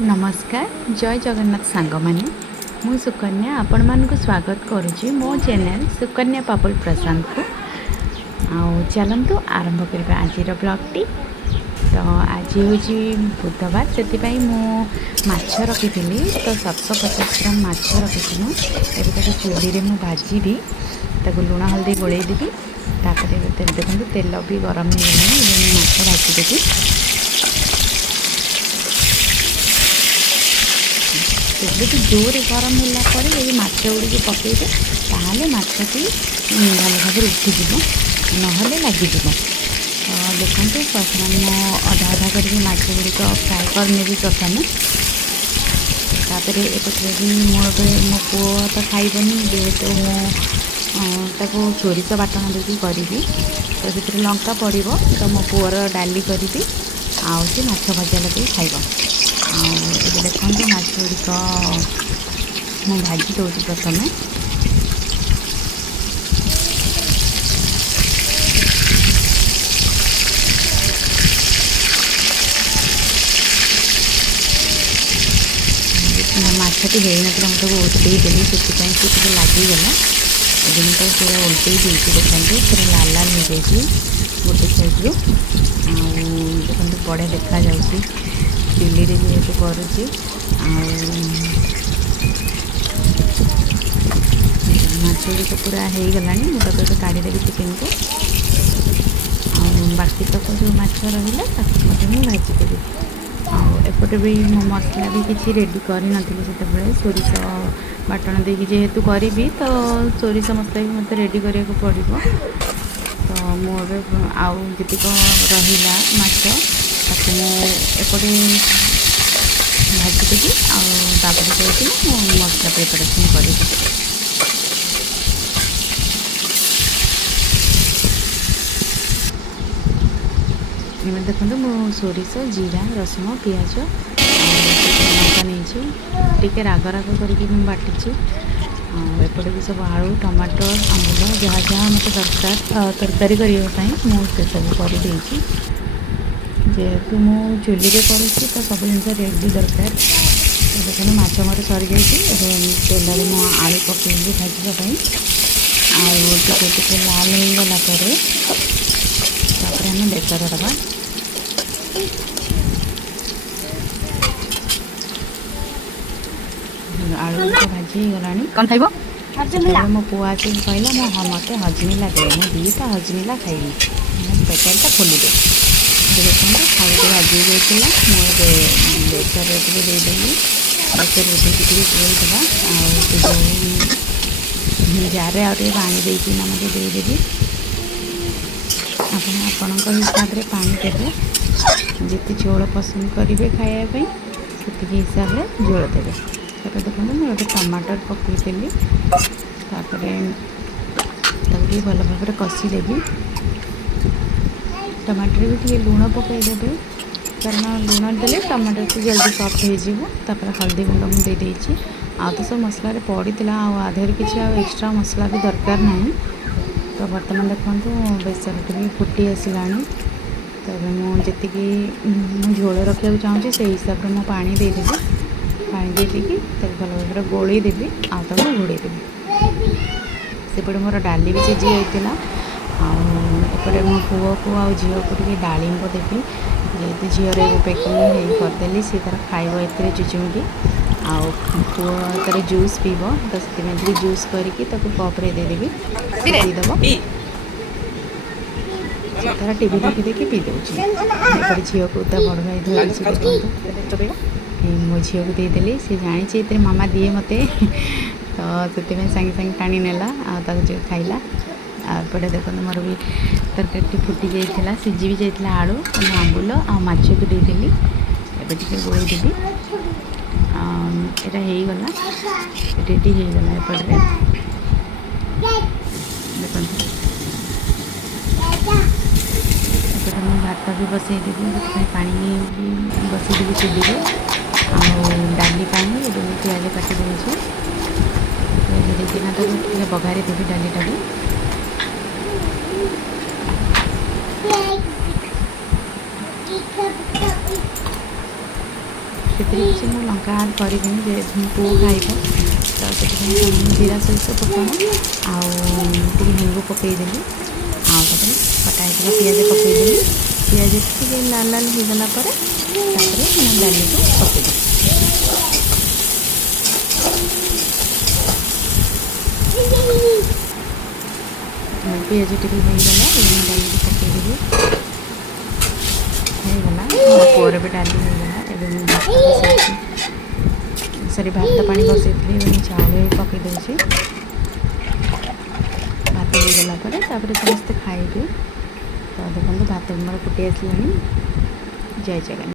नमस्कार जय जगन्नाथ सांग माने मु सुकन्या आपण मानक स्वागत करुच्ची मो चैनल सुकन्या पापुल प्रशांत को चलतु आरंभ करबा आज ब्लॉगटी। तो आज हूँ बुधवार से माछ रखी तो 750 ग्राम माछ रखी एवं चूल्हे में भाजी लुण हल्दी गोल देवी देखो तेल भी गरम हो गला माछ भाजीदेवी। तेल जोरे गरम होगापर ये माछ गुड़ी पकईदे ताहले माछटी भल भाव उठिज ना लगे। तो देखो प्रथम अधा अधा कर माछ गुड़िक फ्राए करनेबी प्रथम तापर एपटे भी मो पुओ तो खाइबनी जेहेतु मुझे सोरिष बाटण देकी करी तो भर लंका पड़ो तो मो पुअर डाली करी आउ से माछ भजा लगे खाइब। ये देखो माछ गुड़िक मुझे भाजी दूसरी प्रथम माछटी हो ना मुझे उल्टे देली से लगिगला एवं तो पूरा उल्टे देखते पूरा लाल लाल हो जाए गोटे साइड्रु देखते बढ़िया देखा जाऊँगी चूल्हे जेहेतु करुच्ची माछ गुड़िक पूरा हो गला मुझे काढ़ीदेवी चिकेन को बाकी तक जो माछ रहा मुझे भाजीदेवी। एपटे भी मो मसला भी किसी रेडी कर नी सोरिष बाटण देकी जेहेतु करी तो सोरिष मसला भी मत रेडी करा पड़ो। तो मुझे आउ जी रहा माछ एपटे भाजीदेवी आपर जाइए मसला प्रिपेरेसन कर। देखो मो सोरिष जीरा रसुण पिज लंका नहीं टे राग राग करके बाटी एपटे भी सब आलू टमाटर आंबुल जहाँ जहाँ मत दरकार तरकारी करने मुझे सब कर जेहेतु मु चूल्हे करुच्ची तो सब जिन रेडी दरकार। देखो माछ मोर सरी जाइए तेल में मो आलू पकईली भाजापी टे लाल हो गलापर आम बेसर दबा आलू तो भाजी गला कौन खाइब मो पुआ आसिक कहला मो मत हजमिला दे मुझे दीटा हजमिला खाइबी तरकारीटा खोलीदे देखते खाई भाजी जाइए मुझे बेसर देदेली बेसर बोलदेवा जार आगे पानी देना मुझे देदेवी आपण हिसाब से पानी देवे जिते झोल पसंद करेंगे खायापी से हिसाब से झोल देवे। तो देखो मुझे टमाटर पकईदेली भी भल भाव कषिदेवी टमाटर भी टे लुण पकईदेवे कारण लुण देले टमाटर को जल्दी सफ्ट हो हल्दी गुंड मुझे देदेची आ तो सब मसला पड़ा आधे किसी एक्सट्रा मसला भी दरकार ना। तो बर्तमान देखो बेसर भी फुटी आसला तो मुझे झोल रखा चाहूँगी से हिसाब से मुझे पानी देदेवी पानी देदेकी भल भाव गोल देवी आ तो घोड़े देवी सेपटे मोर डाली भी सीझी जाइला एपटे मो पुओ को आ झील को टे डालिंब देवी जेहेतु झीर पैकिंग करदेली सी तार खाइब ए चुचुमिकी आउ पुओ तार जूस पीब तो से जूस करके कप्रे देदेवी पीदब तार टीवी देखी देखी पी दूसरी झील को बड़ भाई धोई मो झील को देदेली सी जानी मामा दिए मत तो से सागे सागे टाणी नेला जो खाइला आपटे देखो मोर भी तरकारी फुटी जाइए सीझी भी जाइए आलू आंबुल आछ को देदेली एवं टे गोल देवी यहाँ होगला रेडी होगला एपटे देखो एपटे मुझे भात भी बसईदेवी पानी बसईदेवी चूल्हे डाली पानी पिज काटी देवी पिज देना बघारी देवी डालीटा भी ସେଥିରେ କିଛି ମୁଁ ଲଙ୍କା ଆଡ଼୍ କରିବିନି, ଯେହେତୁ ମୋ ପୁଅ ଖାଇବ ତ ସେଥିପାଇଁ ଜିରା ସୋରିଷ ଫୁଟଣ ଆଉ ଟିକେ ହେଙ୍ଗୁ ପକାଇଦେଲି। ଆଉ ତାପରେ କଟା ହେଇଥିବା ପିଆଜ ପକାଇଦେଲି। ପିଆଜ ଟିକେ ଲାଲ ଲାଲ ହେଇଗଲା ପରେ ତାପରେ ମୁଁ ଡାଲିକୁ ପକାଇଦେଲି। ପିଆଜ ଟିକେ ହେଇଗଲା, ଲୁଣ ଡାଲିକି ପକାଇଦେଲି। ହେଇଗଲା, ମୋ ପୁଅର ବି ଡାଲି ହେଇଗଲା। ଏବେ ମୁଁ ଭାତ ବସାଇଛି, ଭାତ ପାଣି ବସାଇଥିଲି, ଏବେ ମୁଁ ଚାଉଳ ପକାଇ ଦେଉଛି। ଭାତ ହେଇଗଲା ପରେ ତାପରେ ସମସ୍ତେ ଖାଇବେ। ତ ଦେଖନ୍ତୁ ଭାତ ମୋର ଫୁଟି ଆସିଲାଣି। ଜୟ ଜଗନ୍ନାଥ।